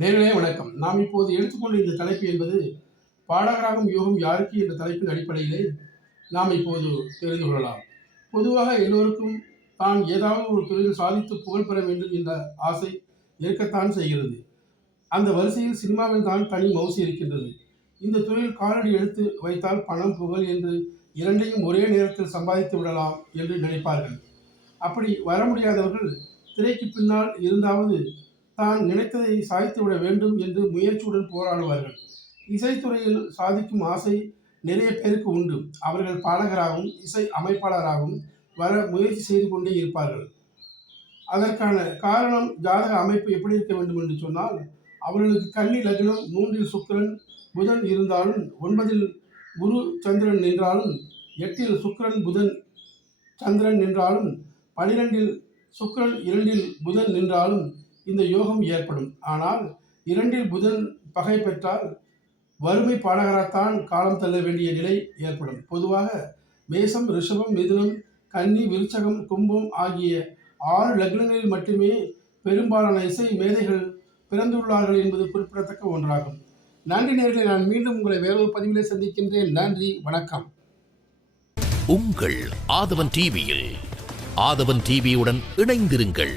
நேரடியே வணக்கம். நாம் இப்போது எடுத்துக்கொண்ட இந்த தலைப்பு என்பது பாடகராகும் யோகம் யாருக்கு என்ற தலைப்பின் அடிப்படையிலே நாம் இப்போது தெரிந்து கொள்ளலாம். பொதுவாக எல்லோருக்கும் தான் ஏதாவது ஒரு தொழில் சாதித்து புகழ் பெற வேண்டும் என்ற ஆசை இருக்கத்தான் செய்கிறது. அந்த வரிசையில் சினிமாவில் தான் தனி மவுசி இருக்கின்றது. இந்த தொழில் காலடி எடுத்து வைத்தால் பணம் புகழ் என்று இரண்டையும் ஒரே நேரத்தில் சம்பாதித்து விடலாம் என்று நினைப்பார்கள். அப்படி வர முடியாதவர்கள் திரைக்கு பின்னால் இருந்தாவது தான் நினைத்ததை சாதித்து விட வேண்டும் என்று முயற்சியுடன் போராடுவார்கள். இசைத்துறையில் சாதிக்கும் ஆசை நிறைய பேருக்கு உண்டு. அவர்கள் பாடகராகவும் இசை அமைப்பாளராகவும் வர முயற்சி செய்து கொண்டே இருப்பார்கள். அதற்கான காரணம் ஜாதக அமைப்பு எப்படி இருக்க வேண்டும் என்று சொன்னால் அவர்களுக்கு கன்னி லக்னம் மூன்றில் சுக்கிரன் புதன் இருந்தாலும் ஒன்பதில் குரு சந்திரன் நின்றாலும் எட்டில் சுக்கிரன் புதன் சந்திரன் நின்றாலும் பனிரெண்டில் சுக்கிரன் இரண்டில் புதன் நின்றாலும் இந்த யோகம் ஏற்படும். ஆனால் இரண்டில் புதன் பகை பெற்றால் வறுமை பாடகராகத்தான் காலம் தள்ள வேண்டிய நிலை ஏற்படும். பொதுவாக மேசம் ரிஷபம் மிதுனம் கன்னி விருச்சகம் கும்பம் ஆகிய ஆறு லக்னங்களில் மட்டுமே பெரும்பாலான இசை மேதைகள் பிறந்துள்ளார்கள் என்பது குறிப்பிடத்தக்க ஒன்றாகும். நன்றி நேர்களை நான் மீண்டும் உங்களை வேறொரு பதிவிலே சந்திக்கின்றேன். நன்றி வணக்கம். உங்கள் ஆதவன் டிவியில் ஆதவன் டிவியுடன் இணைந்திருங்கள்.